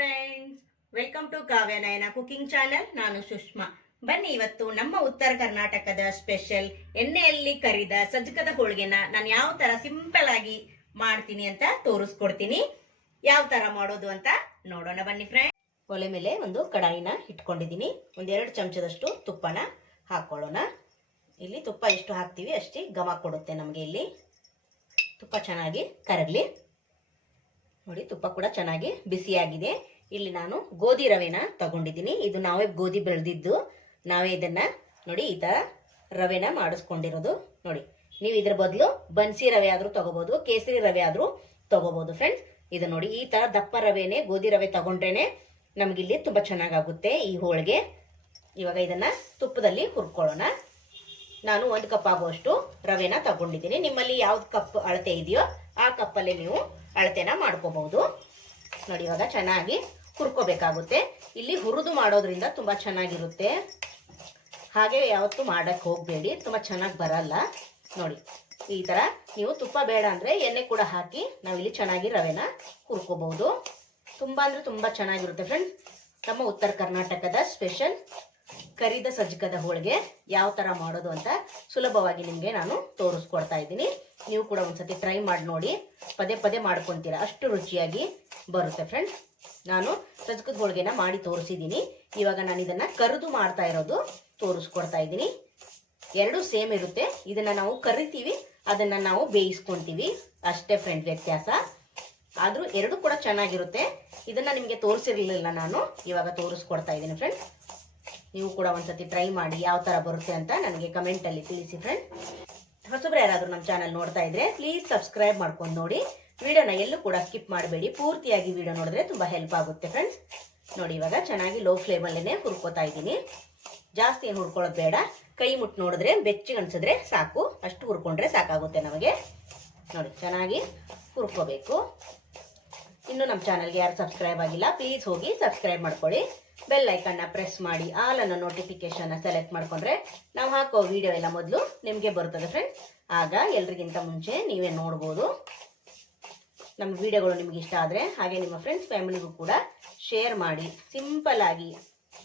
Friends, welcome to Kavya Nayana cooking channel. ನಾನು ಸುಷ್ಮಾ. ಬನ್ನಿ, ಇವತ್ತು ನಮ್ಮ ಉತ್ತರ ಕರ್ನಾಟಕದ ಸ್ಪೆಷಲ್ ಎಣ್ಣೆಯಲ್ಲಿ ಕರಿದ ಸಜ್ಜಕದ ಹೋಳಿಗೆನ ನಾನು ಯಾವ ತರ ಸಿಂಪಲ್ ಆಗಿ ಮಾಡ್ತೀನಿ ಅಂತ ತೋರಿಸ್ಕೊಡ್ತೀನಿ. ಯಾವ ತರ ಮಾಡೋದು ಅಂತ ನೋಡೋಣ ಬನ್ನಿ ಫ್ರೆಂಡ್ಸ್. ಒಲೆ ಮೇಲೆ ಒಂದು ಕಡಾಯಿನ ಇಟ್ಕೊಂಡಿದ್ದೀನಿ. ಒಂದೆರಡು ಚಮಚದಷ್ಟು ತುಪ್ಪನ ಹಾಕೊಳ್ಳೋಣ. ಇಲ್ಲಿ ತುಪ್ಪ ಎಷ್ಟು ಹಾಕ್ತೀವಿ ಅಷ್ಟೇ ಘಮ ಕೊಡುತ್ತೆ ನಮಗೆ. ಇಲ್ಲಿ ತುಪ್ಪ ಚೆನ್ನಾಗಿ ಕರಗಲಿ. ನೋಡಿ, ತುಪ್ಪ ಕೂಡ ಚೆನ್ನಾಗಿ ಬಿಸಿಯಾಗಿದೆ. ಇಲ್ಲಿ ನಾನು ಗೋಧಿ ರವೆನ ತಗೊಂಡಿದ್ದೀನಿ. ಇದು ನಾವೇ ಗೋಧಿ ಬೆಳೆದಿದ್ದು, ನಾವೇ ಇದನ್ನ ನೋಡಿ ಈ ತರ ರವೆನ ಮಾಡಿಸ್ಕೊಂಡಿರೋದು. ನೋಡಿ, ನೀವು ಇದ್ರ ಬದಲು ಬನ್ಸಿ ರವೆ ಆದ್ರೂ ತಗೋಬಹುದು, ಕೇಸರಿ ರವೆ ಆದ್ರೂ ತಗೋಬಹುದು ಫ್ರೆಂಡ್ಸ್. ಇದು ನೋಡಿ, ಈ ತರ ದಪ್ಪ ರವೆನೆ ಗೋಧಿ ರವೆ ತಗೊಂಡ್ರೇನೆ ನಮ್ಗಿಲ್ಲಿ ತುಂಬಾ ಚೆನ್ನಾಗಾಗುತ್ತೆ ಈ ಹೋಳಿಗೆ. ಇವಾಗ ಇದನ್ನ ತುಪ್ಪದಲ್ಲಿ ಹುರ್ಕೊಳ್ಳೋಣ. ನಾನು 1 ಕಪ್ ಆಗುವಷ್ಟು ರವೆನ ತಗೊಂಡಿದ್ದೀನಿ. ನಿಮ್ಮಲ್ಲಿ ಯಾವ್ದು ಕಪ್ ಅಳತೆ ಇದೆಯೋ ಆ ಕಪ್ಪಲ್ಲಿ ನೀವು ಅಳತೆನ ಮಾಡ್ಕೋಬಹುದು. ನೋಡಿ, ಇವಾಗ ಚೆನ್ನಾಗಿ ಹುರ್ಕೋಬೇಕಾಗುತ್ತೆ. ಇಲ್ಲಿ ಹುರಿದು ಮಾಡೋದ್ರಿಂದ ತುಂಬಾ ಚೆನ್ನಾಗಿರುತ್ತೆ. ಹಾಗೆ ಯಾವತ್ತೂ ಮಾಡಕ್ ಹೋಗ್ಬೇಡಿ, ತುಂಬಾ ಚೆನ್ನಾಗಿ ಬರಲ್ಲ. ನೋಡಿ, ಈ ತರ ನೀವು ತುಪ್ಪ ಬೇಡ ಅಂದ್ರೆ ಎಣ್ಣೆ ಕೂಡ ಹಾಕಿ ನಾವಿಲ್ಲಿ ಚೆನ್ನಾಗಿ ರವೆನ ಹುರ್ಕೋಬಹುದು. ತುಂಬಾ ಅಂದ್ರೆ ತುಂಬಾ ಚೆನ್ನಾಗಿರುತ್ತೆ ಫ್ರೆಂಡ್ಸ್. ನಮ್ಮ ಉತ್ತರ ಕರ್ನಾಟಕದ ಸ್ಪೆಷಲ್ ಕರಿದ ಸಜ್ಜಕದ ಹೋಳಿಗೆ ಯಾವ ತರ ಮಾಡೋದು ಅಂತ ಸುಲಭವಾಗಿ ನಿಮ್ಗೆ ನಾನು ತೋರಿಸ್ಕೊಡ್ತಾ ಇದ್ದೀನಿ. ನೀವು ಕೂಡ ಒಂದ್ಸತಿ ಟ್ರೈ ಮಾಡಿ ನೋಡಿ, ಪದೇ ಪದೇ ಮಾಡ್ಕೊಂತೀರಾ, ಅಷ್ಟು ರುಚಿಯಾಗಿ ಬರುತ್ತೆ ಫ್ರೆಂಡ್ಸ್. ನಾನು ಸಜ್ಜಕದ ಹೋಳಿಗೆನ ಮಾಡಿ ತೋರಿಸಿದ್ದೀನಿ. ಇವಾಗ ನಾನು ಇದನ್ನ ಕರಿದು ಮಾಡ್ತಾ ಇರೋದು ತೋರಿಸ್ಕೊಡ್ತಾ ಇದ್ದೀನಿ. ಎರಡು ಸೇಮ್ ಇರುತ್ತೆ. ಇದನ್ನ ನಾವು ಕರಿತೀವಿ, ಅದನ್ನ ನಾವು ಬೇಯಿಸ್ಕೊಂತೀವಿ ಅಷ್ಟೇ ಫ್ರೆಂಡ್, ವ್ಯತ್ಯಾಸ. ಆದ್ರೂ ಎರಡು ಕೂಡ ಚೆನ್ನಾಗಿರುತ್ತೆ. ಇದನ್ನ ನಿಮ್ಗೆ ತೋರಿಸಿರ್ಲಿಲ್ಲ, ನಾನು ಇವಾಗ ತೋರಿಸ್ಕೊಡ್ತಾ ಇದ್ದೀನಿ ಫ್ರೆಂಡ್ಸ್. ನೀವು ಕೂಡ ಒಂದ್ಸತಿ ಟ್ರೈ ಮಾಡಿ ಯಾವ ತರ ಬರುತ್ತೆ ಅಂತ ನನಗೆ ಕಮೆಂಟ್ ಅಲ್ಲಿ ತಿಳಿಸಿ ಫ್ರೆಂಡ್. ಹೊಸಬ್ರು ಯಾರಾದ್ರೂ ನಮ್ಮ ಚಾನಲ್ ನೋಡ್ತಾ ಇದ್ರೆ ಪ್ಲೀಸ್ ಸಬ್ಸ್ಕ್ರೈಬ್ ಮಾಡ್ಕೊಂಡು ನೋಡಿ. ವಿಡಿಯೋನ ಎಲ್ಲೂ ಕೂಡ ಸ್ಕಿಪ್ ಮಾಡಬೇಡಿ, ಪೂರ್ತಿಯಾಗಿ ವಿಡಿಯೋ ನೋಡಿದ್ರೆ ತುಂಬಾ ಹೆಲ್ಪ್ ಆಗುತ್ತೆ ಫ್ರೆಂಡ್ಸ್. ನೋಡಿ, ಇವಾಗ ಚೆನ್ನಾಗಿ ಲೋ ಫ್ಲೇಮ್ ಅಲ್ಲೇನೆ ಹುರ್ಕೋತಾ ಇದ್ದೀನಿ. ಜಾಸ್ತಿ ಏನು ಹುರ್ಕೊಳ್ಳೋದು ಬೇಡ. ಕೈ ಮುಟ್ಟು ನೋಡಿದ್ರೆ ಬೆಚ್ಚಗೆ ಅನ್ಸಿದ್ರೆ ಸಾಕು, ಅಷ್ಟು ಹುರ್ಕೊಂಡ್ರೆ ಸಾಕಾಗುತ್ತೆ ನಮಗೆ. ನೋಡಿ, ಚೆನ್ನಾಗಿ ಹುರ್ಕೋಬೇಕು. ಇನ್ನು ನಮ್ಮ ಚಾನಲ್ಗೆ ಯಾರು ಸಬ್ಸ್ಕ್ರೈಬ್ ಆಗಿಲ್ಲ ಪ್ಲೀಸ್ ಹೋಗಿ ಸಬ್ಸ್ಕ್ರೈಬ್ ಮಾಡ್ಕೊಳ್ಳಿ. ಬೆಲ್ ಐಕನ್ನ ಪ್ರೆಸ್ ಮಾಡಿ ಆಲ್ ಅನ್ನೋ ನೋಟಿಫಿಕೇಶನ್ ಸೆಲೆಕ್ಟ್ ಮಾಡ್ಕೊಂಡ್ರೆ ನಾವು ಹಾಕೋ ವಿಡಿಯೋ ಎಲ್ಲ ಮೊದಲು ನಿಮಗೆ ಬರ್ತದೆ ಫ್ರೆಂಡ್ಸ್. ಆಗ ಎಲ್ರಿಗಿಂತ ಮುಂಚೆ ನೀವೇ ನೋಡ್ಬೋದು. ನಮ್ಮ ವಿಡಿಯೋಗಳು ನಿಮ್ಗೆ ಇಷ್ಟ ಆದರೆ ಹಾಗೆ ನಿಮ್ಮ ಫ್ರೆಂಡ್ಸ್ ಫ್ಯಾಮಿಲಿಗೂ ಕೂಡ ಶೇರ್ ಮಾಡಿ. ಸಿಂಪಲ್ ಆಗಿ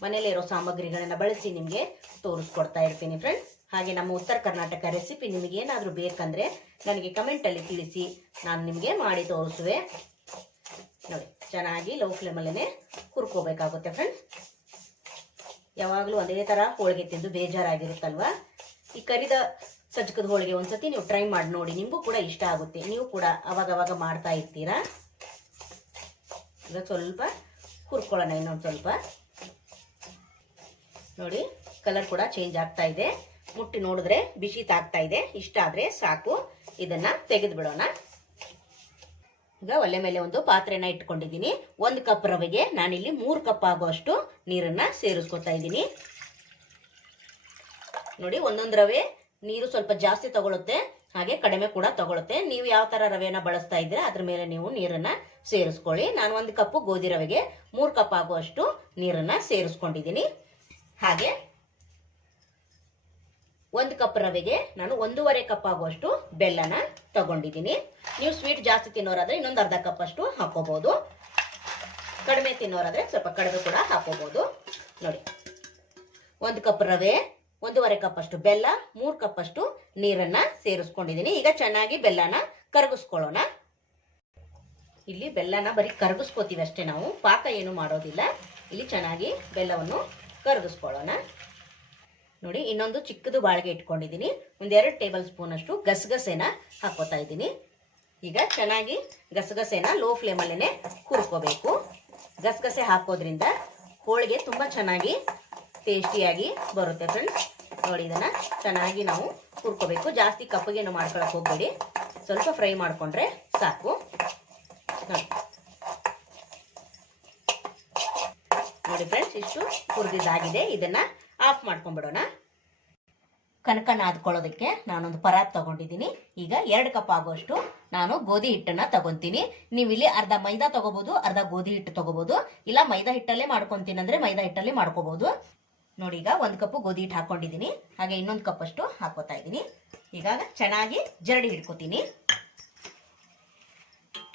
ಮನೇಲಿ ಇರೋ ಸಾಮಗ್ರಿಗಳನ್ನ ಬಳಸಿ ನಿಮಗೆ ತೋರಿಸ್ಕೊಡ್ತಾ ಇರ್ತೀನಿ ಫ್ರೆಂಡ್ಸ್. ಹಾಗೆ ನಮ್ಮ ಉತ್ತರ ಕರ್ನಾಟಕ ರೆಸಿಪಿ ನಿಮಗೆ ಏನಾದರೂ ಬೇಕಂದ್ರೆ ನನಗೆ ಕಮೆಂಟಲ್ಲಿ ತಿಳಿಸಿ, ನಾನು ನಿಮಗೆ ಮಾಡಿ ತೋರಿಸುವೆ. ನೋಡಿ, ಚೆನ್ನಾಗಿ ಲೋ ಫ್ಲೇಮಲ್ಲೇ ಹುರ್ಕೋಬೇಕಾಗುತ್ತೆ ಫ್ರೆಂಡ್ಸ್. ಯಾವಾಗಲೂ ಅದೇ ಥರ ಹೋಳಿಗೆ ತಿಂದು ಬೇಜಾರಾಗಿರುತ್ತಲ್ವಾ? ಈ ಕರಿದ ಸಜ್ಜಕದ ಹೋಳಿಗೆ ಒಂದ್ಸತಿ ನೀವು ಟ್ರೈ ಮಾಡಿ ನೋಡಿ, ನಿಮಗೂ ಕೂಡ ಇಷ್ಟ ಆಗುತ್ತೆ. ನೀವು ಕೂಡ ಅವಾಗವಾಗ ಮಾಡ್ತಾ ಇರ್ತೀರಾ. ಈಗ ಸ್ವಲ್ಪ ಹುರ್ಕೊಳ್ಳೋಣ, ಇನ್ನೊಂದು ಸ್ವಲ್ಪ. ನೋಡಿ, ಕಲರ್ ಕೂಡ ಚೇಂಜ್ ಆಗ್ತಾ ಇದೆ. ಮುಟ್ಟಿ ನೋಡಿದ್ರೆ ಬಿಸಿ ತಾಗ್ತಾ ಇದೆ. ಇಷ್ಟ ಆದ್ರೆ ಸಾಕು, ಇದನ್ನ ತೆಗೆದು ಬಿಡೋಣ. ಈಗ ಒಲೆ ಮೇಲೆ ಒಂದು ಪಾತ್ರೆನ ಇಟ್ಕೊಂಡಿದ್ದೀನಿ. 1 ಕಪ್ ರವೆಗೆ ನಾನಿಲ್ಲಿ 3 ಕಪ್ ಆಗುವಷ್ಟು ನೀರನ್ನ ಸೇರಿಸ್ಕೊತಾ ಇದ್ದೀನಿ. ನೋಡಿ, ಒಂದೊಂದು ರವೆ ನೀರು ಸ್ವಲ್ಪ ಜಾಸ್ತಿ ತಗೊಳುತ್ತೆ, ಹಾಗೆ ಕಡಿಮೆ ಕೂಡ ತಗೊಳುತ್ತೆ. ನೀವು ಯಾವ ತರ ರವೆನ ಬಳಸ್ತಾ ಇದ್ರೆ ಅದ್ರ ಮೇಲೆ ನೀವು ನೀರನ್ನ ಸೇರಿಸ್ಕೊಳ್ಳಿ. ನಾನು 1 ಕಪ್ ಗೋಧಿ ರವೆಗೆ 3 ಕಪ್ ಆಗುವಷ್ಟು ನೀರನ್ನ ಸೇರಿಸ್ಕೊಂಡಿದ್ದೀನಿ. ಹಾಗೆ 1 ಕಪ್ ರವೆಗೆ ನಾನು 1.5 ಕಪ್ ಆಗುವಷ್ಟು ಬೆಲ್ಲನ ತಗೊಂಡಿದ್ದೀನಿ. ನೀವು ಸ್ವೀಟ್ ಜಾಸ್ತಿ ತಿನ್ನೋರಾದ್ರೆ ಇನ್ನೊಂದು ಅರ್ಧ ಕಪ್ ಅಷ್ಟು ಹಾಕೋಬಹುದು. ಕಡಿಮೆ ತಿನ್ನೋರಾದ್ರೆ ಸ್ವಲ್ಪ ಕಡಿಮೆ ಕೂಡ ಹಾಕೋಬಹುದು. ನೋಡಿ, 1 ಕಪ್ ರವೆ, 1.5 ಕಪ್ ಅಷ್ಟು ಬೆಲ್ಲ, 3 ಕಪ್ ಅಷ್ಟು ನೀರನ್ನ ಸೇರಿಸ್ಕೊಂಡಿದ್ದೀನಿ. ಈಗ ಚೆನ್ನಾಗಿ ಬೆಲ್ಲನ ಕರಗಿಸ್ಕೊಳ್ಳೋಣ. ಇಲ್ಲಿ ಬೆಲ್ಲನ ಬರೀ ಕರಗಿಸ್ಕೋತೀವಿ ಅಷ್ಟೇ, ನಾವು ಪಾಕ ಏನು ಮಾಡೋದಿಲ್ಲ. ಇಲ್ಲಿ ಚೆನ್ನಾಗಿ ಬೆಲ್ಲವನ್ನು ಕರಗಿಸ್ಕೊಳ್ಳೋಣ. ನೋಡಿ, ಇನ್ನೊಂದು ಚಿಕ್ಕದು ಬಾಳಿಗೆ ಇಟ್ಕೊಂಡಿದ್ದೀನಿ. 1-2 ಟೇಬಲ್ ಸ್ಪೂನ್ ಅಷ್ಟು ಗಸಗಸೆನ ಹಾಕೋತಾ ಇದ್ದೀನಿ. ಈಗ ಚೆನ್ನಾಗಿ ಗಸಗಸೆನ ಲೋ ಫ್ಲೇಮಲ್ಲೇ ಹುರ್ಕೋಬೇಕು. ಗಸಗಸೆ ಹಾಕೋದ್ರಿಂದ ಹೋಳಿಗೆ ತುಂಬಾ ಚೆನ್ನಾಗಿ ಟೇಸ್ಟಿಯಾಗಿ ಬರುತ್ತೆ ಫ್ರೆಂಡ್ಸ್. ನೋಡಿ, ಇದನ್ನ ಚೆನ್ನಾಗಿ ನಾವು ಹುರ್ಕೋಬೇಕು. ಜಾಸ್ತಿ ಕಪ್ಪಗೇನು ಮಾಡ್ಕೊಳಕ್ ಹೋಗ್ಬೇಡಿ, ಸ್ವಲ್ಪ ಫ್ರೈ ಮಾಡ್ಕೊಂಡ್ರೆ ಸಾಕು. ನೋಡಿ ಫ್ರೆಂಡ್ಸ್, ಇಷ್ಟು ಹುರಿದಿದ್ದಾಗಿದೆ. ಇದನ್ನ ಆಫ್ ಮಾಡ್ಕೊಂಡ್ಬಿಡೋಣ. ಕನಕ ನಾದ್ಕೊಳ್ಳೋದಕ್ಕೆ ನಾನೊಂದು ಪರಾತ್ ತಗೊಂಡಿದ್ದೀನಿ. ಈಗ 2 ಕಪ್ ಆಗುವಷ್ಟು ನಾನು ಗೋಧಿ ಹಿಟ್ಟನ್ನ ತಗೊಂತೀನಿ. ನೀವು ಇಲ್ಲಿ ಅರ್ಧ ಮೈದಾ ತಗೋಬಹುದು, ಅರ್ಧ ಗೋಧಿ ಹಿಟ್ಟು ತಗೋಬಹುದು. ಇಲ್ಲ ಮೈದಾ ಹಿಟ್ಟಲ್ಲೇ ಮಾಡ್ಕೊಂತೀನಿ ಅಂದ್ರೆ ಮೈದಾ ಹಿಟ್ಟಲ್ಲಿ ಮಾಡ್ಕೋಬಹುದು. ನೋಡಿ, ಈಗ 1 ಕಪ್ ಗೋಧಿ ಹಿಟ್ಟು ಹಾಕೊಂಡಿದ್ದೀನಿ. ಹಾಗೆ ಇನ್ನೊಂದು ಕಪ್ ಅಷ್ಟು ಹಾಕೋತಾ ಇದ್ದೀನಿ. ಈಗ ಚೆನ್ನಾಗಿ ಜರಡಿ ಹಿಡ್ಕೋತೀನಿ.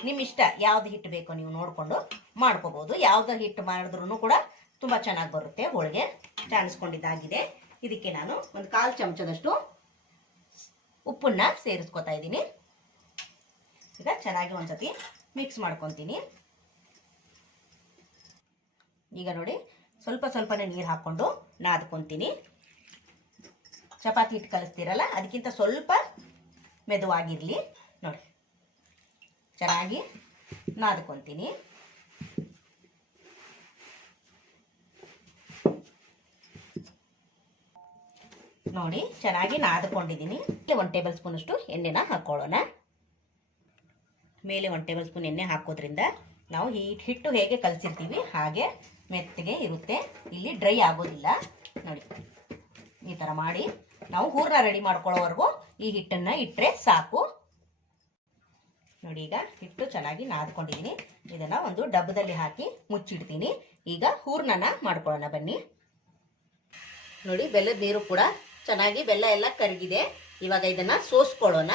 ನಿಮ್ಮ ಇಷ್ಟ ಯಾವ್ದು ಹಿಟ್ಟು ಬೇಕೋ ನೀವು ನೋಡಿಕೊಂಡು ಮಾಡ್ಕೋಬಹುದು. ಯಾವ್ದು ಹಿಟ್ಟು ಮಾಡಿದ್ರೂ ಕೂಡ ತುಂಬ ಚೆನ್ನಾಗಿ ಬರುತ್ತೆ. ಹೋಳಿಗೆ ಚಾಣಿಸ್ಕೊಂಡಿದ್ದಾಗಿದೆ. ಇದಕ್ಕೆ ನಾನು ಒಂದು 1/4 ಚಮಚದಷ್ಟು ಉಪ್ಪನ್ನ ಸೇರಿಸ್ಕೊತಾ ಇದ್ದೀನಿ. ಈಗ ಚೆನ್ನಾಗಿ ಒಂದ್ಸತಿ ಮಿಕ್ಸ್ ಮಾಡ್ಕೊತೀನಿ. ಈಗ ನೋಡಿ ಸ್ವಲ್ಪ ಸ್ವಲ್ಪನೇ ನೀರು ಹಾಕ್ಕೊಂಡು ನಾದ್ಕೊತೀನಿ. ಚಪಾತಿ ಹಿಟ್ಟು ಕಲಿಸ್ತೀರಲ್ಲ ಅದಕ್ಕಿಂತ ಸ್ವಲ್ಪ ಮೆದುವಾಗಿರಲಿ. ನೋಡಿ ಚೆನ್ನಾಗಿ ನಾದ್ಕೊತೀನಿ. ನೋಡಿ ಚೆನ್ನಾಗಿ ನಾದ್ಕೊಂಡಿದ್ದೀನಿ. 1 ಟೇಬಲ್ ಸ್ಪೂನ್ ಅಷ್ಟು ಎಣ್ಣೆನ ಹಾಕೊಳ್ಳೋಣ. ಮೇಲೆ 1 ಟೇಬಲ್ ಸ್ಪೂನ್ ಎಣ್ಣೆ ಹಾಕೋದ್ರಿಂದ ನಾವು ಈ ಹಿಟ್ಟು ಹೇಗೆ ಕಲಸಿರ್ತೀವಿ ಹಾಗೆ ಮೆತ್ತಗೆ ಇರುತ್ತೆ, ಇಲ್ಲಿ ಡ್ರೈ ಆಗೋದಿಲ್ಲ. ನೋಡಿ ಈ ಥರ ಮಾಡಿ ನಾವು ಹೂರ್ಣ ರೆಡಿ ಮಾಡ್ಕೊಳ್ಳೋವರೆಗೂ ಈ ಹಿಟ್ಟನ್ನು ಇಟ್ಟರೆ ಸಾಕು. ನೋಡಿ ಈಗ ಹಿಟ್ಟು ಚೆನ್ನಾಗಿ ನಾದ್ಕೊಂಡಿದ್ದೀನಿ. ಇದನ್ನು ಒಂದು ಡಬ್ಬದಲ್ಲಿ ಹಾಕಿ ಮುಚ್ಚಿಡ್ತೀನಿ. ಈಗ ಹೂರ್ಣನ ಮಾಡ್ಕೊಳ್ಳೋಣ ಬನ್ನಿ. ನೋಡಿ ಬೆಲ್ಲದ ನೀರು ಕೂಡ ಚೆನ್ನಾಗಿ ಬೆಲ್ಲ ಎಲ್ಲ ಕರಗಿದೆ. ಇವಾಗ ಇದನ್ನು ಸೋಸ್ಕೊಳ್ಳೋಣ.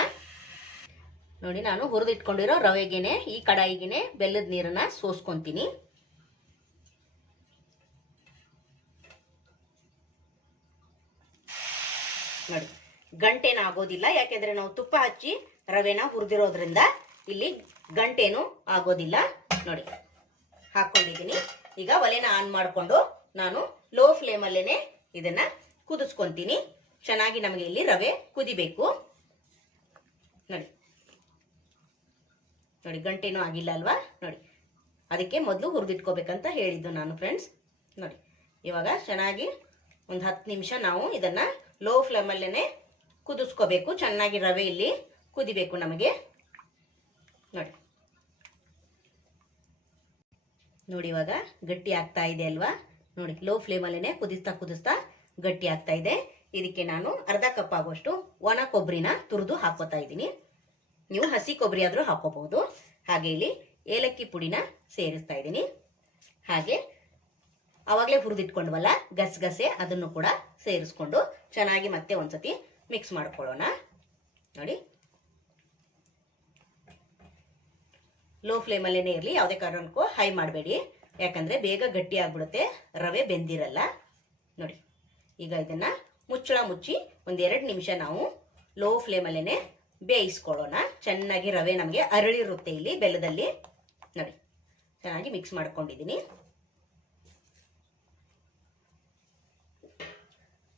ನೋಡಿ ನಾನು ಹುರಿದಿಟ್ಕೊಂಡಿರೋ ರವೆಗೆನೆ ಈ ಕಡಾಯಿಗೆನೆ ಬೆಲ್ಲದ ನೀರನ್ನ ಸೋಸ್ಕೊಂತೀನಿ. ನೋಡಿ ಗಂಟೇನು ಆಗೋದಿಲ್ಲ, ಯಾಕೆಂದ್ರೆ ನಾವು ತುಪ್ಪ ಹಚ್ಚಿ ರವೆನ ಹುರಿದಿರೋದ್ರಿಂದ ಇಲ್ಲಿ ಗಂಟೇನು ಆಗೋದಿಲ್ಲ. ನೋಡಿ ಹಾಕೊಂಡಿದ್ದೀನಿ. ಈಗ ಒಲೆನ ಆನ್ ಮಾಡಿಕೊಂಡು ನಾನು ಲೋ ಫ್ಲೇಮಲ್ಲೇನೆ ಇದನ್ನ ಕುದಿಸ್ಕೊಂತೀನಿ. ಚೆನ್ನಾಗಿ ನಮಗೆ ಇಲ್ಲಿ ರವೆ ಕುದಿಬೇಕು. ನೋಡಿ ನೋಡಿ ಗಂಟೇನೂ ಆಗಿಲ್ಲ ಅಲ್ವಾ? ನೋಡಿ ಅದಕ್ಕೆ ಮೊದಲು ಹುರಿದಿಟ್ಕೋಬೇಕಂತ ಹೇಳಿದ್ದು ನಾನು ಫ್ರೆಂಡ್ಸ್. ನೋಡಿ ಇವಾಗ ಚೆನ್ನಾಗಿ ಒಂದು 10 ನಿಮಿಷ ನಾವು ಇದನ್ನ ಲೋ ಫ್ಲೇಮಲ್ಲೇನೆ ಕುದಿಸ್ಕೋಬೇಕು. ಚೆನ್ನಾಗಿ ರವೆ ಇಲ್ಲಿ ಕುದಿಬೇಕು ನಮಗೆ. ನೋಡಿ ನೋಡಿ ಇವಾಗ ಗಟ್ಟಿ ಆಗ್ತಾ ಇದೆ ಅಲ್ವಾ? ನೋಡಿ ಲೋ ಫ್ಲೇಮಲ್ಲೇನೆ ಕುದಿಸ್ತಾ ಗಟ್ಟಿ ಆಗ್ತಾ ಇದೆ. ಇದಕ್ಕೆ ನಾನು ಅರ್ಧ ಕಪ್ ಆಗುವಷ್ಟು ಒಣ ಕೊಬ್ಬರಿನ ತುರಿದು ಹಾಕೋತಾ ಇದ್ದೀನಿ. ನೀವು ಹಸಿ ಕೊಬ್ಬರಿ ಆದ್ರೂ ಹಾಕೋಬಹುದು. ಹಾಗೆ ಇಲ್ಲಿ ಏಲಕ್ಕಿ ಪುಡಿನ ಸೇರಿಸ್ತಾ ಇದ್ದೀನಿ. ಹಾಗೆ ಅವಾಗಲೇ ಹುರಿದಿಟ್ಕೊಂಡ್ವಲ್ಲ ಗಸಗಸೆ, ಅದನ್ನು ಕೂಡ ಸೇರಿಸ್ಕೊಂಡು ಚೆನ್ನಾಗಿ ಮತ್ತೆ ಒಂದ್ಸತಿ ಮಿಕ್ಸ್ ಮಾಡ್ಕೊಳ್ಳೋಣ. ನೋಡಿ ಲೋ ಫ್ಲೇಮಲ್ಲೇನೆ ಇರಲಿ, ಯಾವುದೇ ಕಾರಣಕ್ಕೂ ಹೈ ಮಾಡಬೇಡಿ, ಯಾಕಂದ್ರೆ ಬೇಗ ಗಟ್ಟಿ ಆಗ್ಬಿಡುತ್ತೆ, ರವೆ ಬೆಂದಿರಲ್ಲ. ನೋಡಿ ಈಗ ಇದನ್ನ ಮುಚ್ಚಳ ಮುಚ್ಚಿ 1-2 ನಿಮಿಷ ನಾವು ಲೋ ಫ್ಲೇಮಲ್ಲೇನೆ ಬೇಯಿಸ್ಕೊಳ್ಳೋಣ. ಚೆನ್ನಾಗಿ ರವೆ ನಮಗೆ ಅರಳಿರುತ್ತೆ ಇಲ್ಲಿ ಬೆಲ್ಲದಲ್ಲಿ. ನೋಡಿ ಚೆನ್ನಾಗಿ ಮಿಕ್ಸ್ ಮಾಡ್ಕೊಂಡಿದ್ದೀನಿ.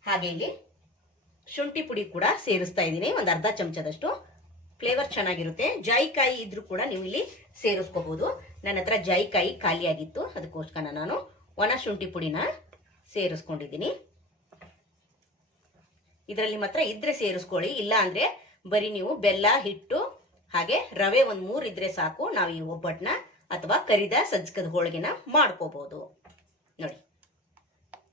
ಹಾಗೆ ಇಲ್ಲಿ ಶುಂಠಿ ಪುಡಿ ಕೂಡ ಸೇರಿಸ್ತಾ ಇದ್ದೀನಿ, ಒಂದು ಅರ್ಧ ಚಮಚದಷ್ಟು. ಫ್ಲೇವರ್ ಚೆನ್ನಾಗಿರುತ್ತೆ. ಜಾಯಿಕಾಯಿ ಇದ್ರೂ ಕೂಡ ನೀವು ಇಲ್ಲಿ ಸೇರಿಸ್ಕೋಬಹುದು. ನನ್ನ ಹತ್ರ ಜಾಯಿಕಾಯಿ ಖಾಲಿ ಆಗಿತ್ತು, ಅದಕ್ಕೋಸ್ಕರ ನಾನು ಒಣ ಶುಂಠಿ ಪುಡಿನ ಸೇರಿಸ್ಕೊಂಡಿದ್ದೀನಿ. ಇದರಲ್ಲಿ ಮಾತ್ರ ಇದ್ರೆ ಸೇರಿಸ್ಕೊಳ್ಳಿ, ಇಲ್ಲ ಅಂದ್ರೆ ಬರೀ ನೀವು ಬೆಲ್ಲ, ಹಿಟ್ಟು ಹಾಗೆ ರವೆ 3 ಇದ್ರೆ ಸಾಕು. ನಾವು ಈ ಒಬ್ಬಟ್ಟನ್ನ ಅಥವಾ ಕರಿದ ಸಜ್ಜಕದ ಹೋಳಿಗೆನ ಮಾಡ್ಕೋಬಹುದು. ನೋಡಿ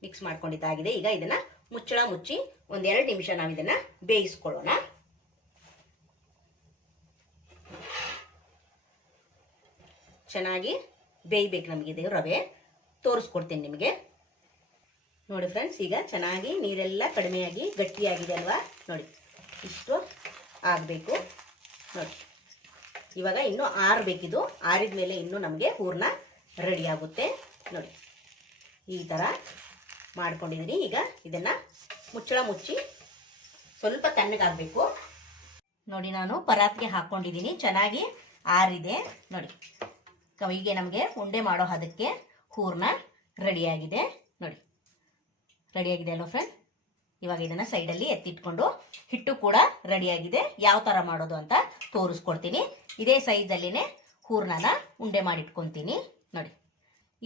ಮಿಕ್ಸ್ ಮಾಡ್ಕೊಂಡಿದ್ದಾಗಿದೆ. ಈಗ ಇದನ್ನ ಮುಚ್ಚಳ ಮುಚ್ಚಿ 1-2 ನಿಮಿಷ ನಾವು ಇದನ್ನ ಬೇಯಿಸ್ಕೊಳ್ಳೋಣ. ಚೆನ್ನಾಗಿ ಬೇಯಬೇಕು ನಮಗೆ ಇದು ರವೆ. ತೋರಿಸ್ಕೊಡ್ತೀನಿ ನಿಮಗೆ. ನೋಡಿ ಫ್ರೆಂಡ್ಸ್, ಈಗ ಚೆನ್ನಾಗಿ ನೀರೆಲ್ಲ ಕಡಿಮೆಯಾಗಿ ಗಟ್ಟಿಯಾಗಿದೆ ಅಲ್ವಾ? ನೋಡಿ ಇಷ್ಟು ಆಗಬೇಕು. ನೋಡಿ ಇವಾಗ ಇನ್ನೂ ಆರಬೇಕಿದು. ಆರಿದ ಮೇಲೆ ಇನ್ನೂ ನಮಗೆ ಹೂರ್ಣ ರೆಡಿ ಆಗುತ್ತೆ. ನೋಡಿ ಈ ಥರ ಮಾಡ್ಕೊಂಡಿದ್ದೀನಿ. ಈಗ ಇದನ್ನ ಮುಚ್ಚಳ ಮುಚ್ಚಿ ಸ್ವಲ್ಪ ತಣ್ಣಗಾಗಬೇಕು. ನೋಡಿ ನಾನು ಪರಾತ್ಗೆ ಹಾಕೊಂಡಿದ್ದೀನಿ, ಚೆನ್ನಾಗಿ ಆರಿದೆ. ನೋಡಿ ಕೈಗೆ ನಮಗೆ ಉಂಡೆ ಮಾಡೋ ಹದಕ್ಕೆ ಹೂರ್ಣ ರೆಡಿಯಾಗಿದೆ. ನೋಡಿ ರೆಡಿಯಾಗಿದೆ ಅಲ್ವ ಫ್ರೆಂಡ್? ಇವಾಗ ಇದನ್ನ ಸೈಡಲ್ಲಿ ಎತ್ತಿಟ್ಕೊಂಡು ಹಿಟ್ಟು ಕೂಡ ರೆಡಿಯಾಗಿದೆ. ಯಾವ ಥರ ಮಾಡೋದು ಅಂತ ತೋರಿಸ್ಕೊಡ್ತೀನಿ. ಇದೇ ಸೈಜಲ್ಲಿನೇ ಹೂರ್ಣನ ಉಂಡೆ ಮಾಡಿಟ್ಕೊತೀನಿ. ನೋಡಿ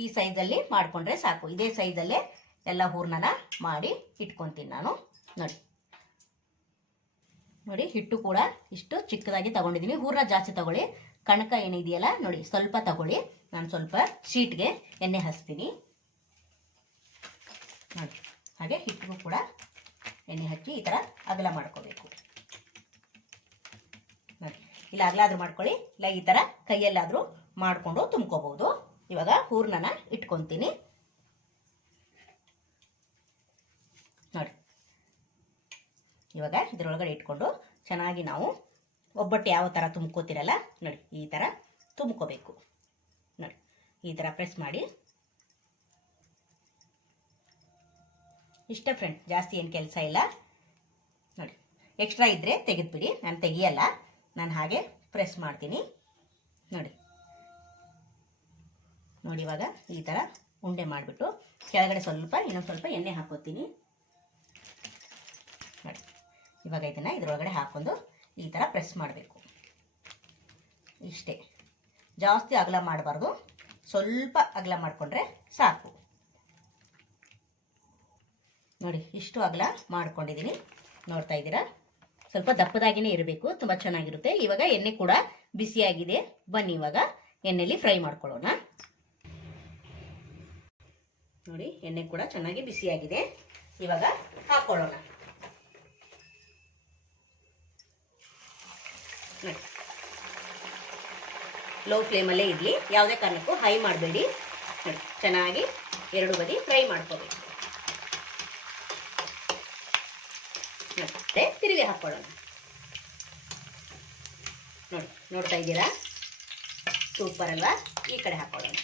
ಈ ಸೈಜಲ್ಲಿ ಮಾಡಿಕೊಂಡ್ರೆ ಸಾಕು. ಇದೇ ಸೈಜಲ್ಲೇ ಎಲ್ಲ ಹೂರ್ಣನ ಮಾಡಿ ಇಟ್ಕೊತೀನಿ ನಾನು. ನೋಡಿ ನೋಡಿ ಹಿಟ್ಟು ಕೂಡ ಇಷ್ಟು ಚಿಕ್ಕದಾಗಿ ತಗೊಂಡಿದ್ದೀನಿ. ಹೂರ್ಣ ಜಾಸ್ತಿ ತಗೊಳ್ಳಿ, ಕಣಕ ಏನಿದೆಯಲ್ಲ ನೋಡಿ ಸ್ವಲ್ಪ ತಗೊಳ್ಳಿ. ನಾನು ಸ್ವಲ್ಪ ಶೀಟ್ಗೆ ಎಣ್ಣೆ ಹಚ್ತೀನಿ. ನೋಡಿ ಹಾಗೆ ಹಿಟ್ಟಿಗೂ ಕೂಡ ಎಣ್ಣೆ ಹಚ್ಚಿ ಈ ಥರ ಅಗಲ ಮಾಡ್ಕೋಬೇಕು. ನೋಡಿ ಇಲ್ಲ ಅಗಲಾದ್ರೂ ಮಾಡ್ಕೊಳ್ಳಿ, ಇಲ್ಲ ಈ ಥರ ಕೈಯಲ್ಲಾದರೂ ಮಾಡಿಕೊಂಡು ತುಂಬ್ಕೋಬಹುದು. ಇವಾಗ ಹೂರ್ಣನ ಇಟ್ಕೊತೀನಿ. ನೋಡಿ ಇವಾಗ ಇದರೊಳಗಡೆ ಇಟ್ಕೊಂಡು ಚೆನ್ನಾಗಿ ನಾವು ಒಬ್ಬಟ್ಟು ಯಾವ ಥರ ತುಂಬ್ಕೋತಿರಲ್ಲ ನೋಡಿ ಈ ಥರ ತುಂಬ್ಕೋಬೇಕು. ನೋಡಿ ಈ ಥರ ಪ್ರೆಸ್ ಮಾಡಿ. ಇಷ್ಟ ಫ್ರೆಂಡ್, ಜಾಸ್ತಿ ಏನು ಕೆಲಸ ಇಲ್ಲ. ನೋಡಿ ಎಕ್ಸ್ಟ್ರಾ ಇದ್ದರೆ ತೆಗೆದುಬಿಡಿ, ನಾನು ತೆಗಿಯಲ್ಲ, ನಾನು ಹಾಗೆ ಪ್ರೆಸ್ ಮಾಡ್ತೀನಿ. ನೋಡಿ ನೋಡಿ ಇವಾಗ ಈ ಥರ ಉಂಡೆ ಮಾಡಿಬಿಟ್ಟು ಕೆಳಗಡೆ ಇನ್ನೊಂದು ಸ್ವಲ್ಪ ಎಣ್ಣೆ ಹಾಕೋತೀನಿ. ನೋಡಿ ಇವಾಗ ಇದನ್ನು ಇದರೊಳಗಡೆ ಹಾಕೊಂಡು ಈ ಥರ ಪ್ರೆಸ್ ಮಾಡಬೇಕು. ಇಷ್ಟೇ, ಜಾಸ್ತಿ ಅಗಲ ಮಾಡಬಾರ್ದು, ಸ್ವಲ್ಪ ಅಗಲ ಮಾಡಿಕೊಂಡ್ರೆ ಸಾಕು. ನೋಡಿ ಇಷ್ಟು ಅಗಲ ಮಾಡ್ಕೊಂಡಿದ್ದೀನಿ, ನೋಡ್ತಾ ಇದ್ದೀರಾ. ಸ್ವಲ್ಪ ದಪ್ಪದಾಗಿನೇ ಇರಬೇಕು, ತುಂಬ ಚೆನ್ನಾಗಿರುತ್ತೆ. ಇವಾಗ ಎಣ್ಣೆ ಕೂಡ ಬಿಸಿಯಾಗಿದೆ, ಬನ್ನಿ ಇವಾಗ ಎಣ್ಣೆಲಿ ಫ್ರೈ ಮಾಡ್ಕೊಳ್ಳೋಣ. ನೋಡಿ ಎಣ್ಣೆ ಕೂಡ ಚೆನ್ನಾಗಿ ಬಿಸಿಯಾಗಿದೆ, ಇವಾಗ ಹಾಕೊಳ್ಳೋಣ. ನೋಡಿ ಲೋ ಫ್ಲೇಮಲ್ಲೇ ಇರಲಿ, ಯಾವುದೇ ಕಾರಣಕ್ಕೂ ಹೈ ಮಾಡಬೇಡಿ. ನೋಡಿ ಚೆನ್ನಾಗಿ ಎರಡು ಬದಿ ಫ್ರೈ ಮಾಡ್ಕೋಬೇಕು. ಮತ್ತೆ ತಿರುಗಿ ಹಾಕೊಳ್ಳೋಣ. ನೋಡಿ ನೋಡ್ತಾ ಇದ್ದೀರಾ, ಸೂಪರ್ ಅಲ್ವಾ? ಈ ಕಡೆ ಹಾಕೊಳ್ಳೋಣ.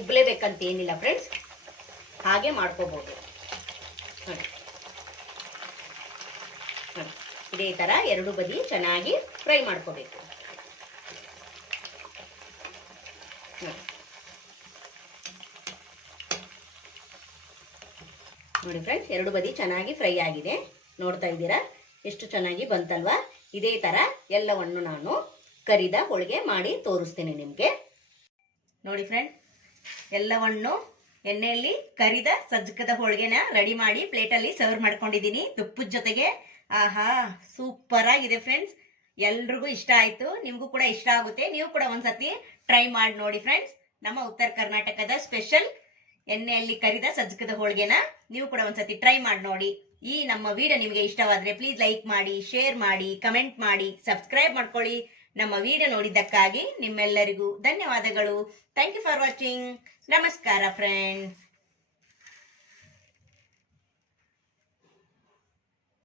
ಉಬ್ಲೇಬೇಕಂತ ಏನಿಲ್ಲ ಫ್ರೆಂಡ್ಸ್, ಹಾಗೆ ಮಾಡ್ಕೋಬಹುದು. ನೋಡಿ ಇದೇ ತರ ಎರಡು ಬದಿ ಚೆನ್ನಾಗಿ ಫ್ರೈ ಮಾಡ್ಕೋಬೇಕು. ನೋಡಿ ಫ್ರೆಂಡ್ಸ್, ಎರಡು ಬದಿ ಚೆನ್ನಾಗಿ ಫ್ರೈ ಆಗಿದೆ, ನೋಡ್ತಾ ಇದ್ದೀರಾ ಎಷ್ಟು ಚೆನ್ನಾಗಿ ಬಂತಲ್ವಾ? ಇದೇ ತರ ಎಲ್ಲವನ್ನು ನಾನು ಕರಿದ ಹೋಳಿಗೆ ಮಾಡಿ ತೋರಿಸ್ತೀನಿ ನಿಮ್ಗೆ. ನೋಡಿ ಫ್ರೆಂಡ್, ಎಲ್ಲವನ್ನು ಎಣ್ಣೆಯಲ್ಲಿ ಕರಿದ ಸಜ್ಜಕದ ಹೋಳಿಗೆನ ರೆಡಿ ಮಾಡಿ ಪ್ಲೇಟಲ್ಲಿ ಸರ್ವ್ ಮಾಡ್ಕೊಂಡಿದ್ದೀನಿ ತುಪ್ಪದ ಜೊತೆಗೆ. ಆಹಾ, ಸೂಪರ್ ಆಗಿದೆ ಫ್ರೆಂಡ್ಸ್. ಎಲ್ರಿಗೂ ಇಷ್ಟ ಆಯ್ತು, ನಿಮಗೂ ಕೂಡ ಇಷ್ಟ ಆಗುತ್ತೆ. ನೀವು ಕೂಡ ಒಂದ್ಸತಿ ಟ್ರೈ ಮಾಡಿ ನೋಡಿ ಫ್ರೆಂಡ್ಸ್. ನಮ್ಮ ಉತ್ತರ ಕರ್ನಾಟಕದ ಸ್ಪೆಷಲ್ ಎಣ್ಣೆಯಲ್ಲಿ ಕರಿದ ಸಜ್ಜಕದ ಹೋಳಿಗೆನ ನೀವು ಕೂಡ ಒಂದ್ಸತಿ ಟ್ರೈ ಮಾಡಿ ನೋಡಿ. ಈ ನಮ್ಮ ವಿಡಿಯೋ ನಿಮಗೆ ಇಷ್ಟವಾದ್ರೆ ಪ್ಲೀಸ್ ಲೈಕ್ ಮಾಡಿ, ಶೇರ್ ಮಾಡಿ, ಕಮೆಂಟ್ ಮಾಡಿ, ಸಬ್ಸ್ಕ್ರೈಬ್ ಮಾಡ್ಕೊಳ್ಳಿ. ನಮ್ಮ ವಿಡಿಯೋ ನೋಡಿದ್ದಕ್ಕಾಗಿ ನಿಮ್ಮೆಲ್ಲರಿಗೂ ಧನ್ಯವಾದಗಳು. Thank you for watching. ನಮಸ್ಕಾರ ಫ್ರೆಂಡ್ಸ್.